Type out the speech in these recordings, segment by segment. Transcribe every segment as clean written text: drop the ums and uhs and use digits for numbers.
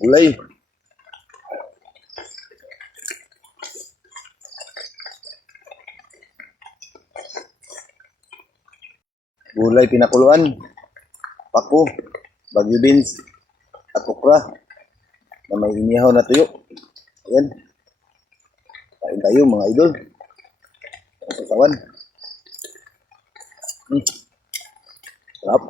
Gulay. Gulay pinakuluan. Pako. Bagyo beans. At okra. Na may inihaw na tuyo. Ayan. Kain tayo mga idol. Sasawan. Sarap.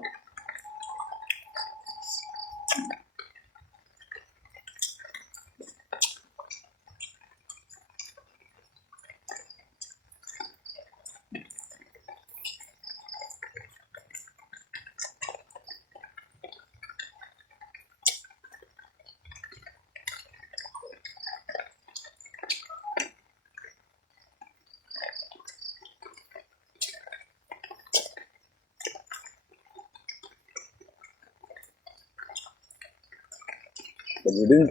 Bagyo din.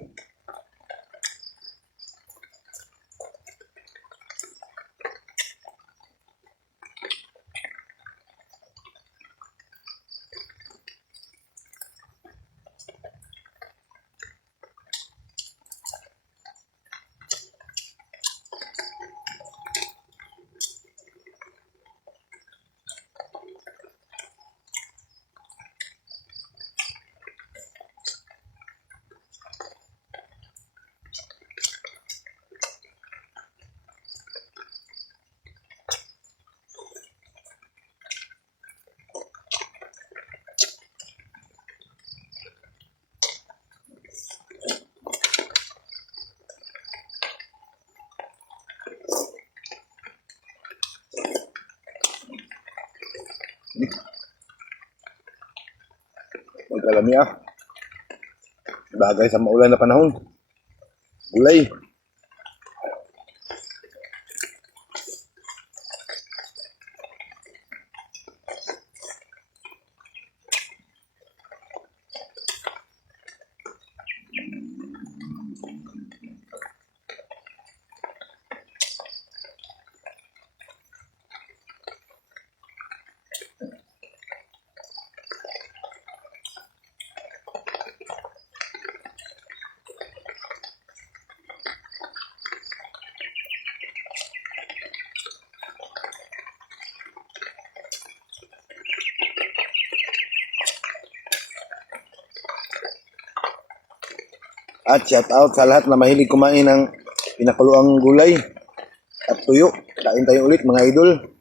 Magkalami bagay sa maulan na panahon. Gulay. At shout out sa lahat na mahilig kumain ng pinakuluang gulay at tuyo. Kain tayo ulit mga idol.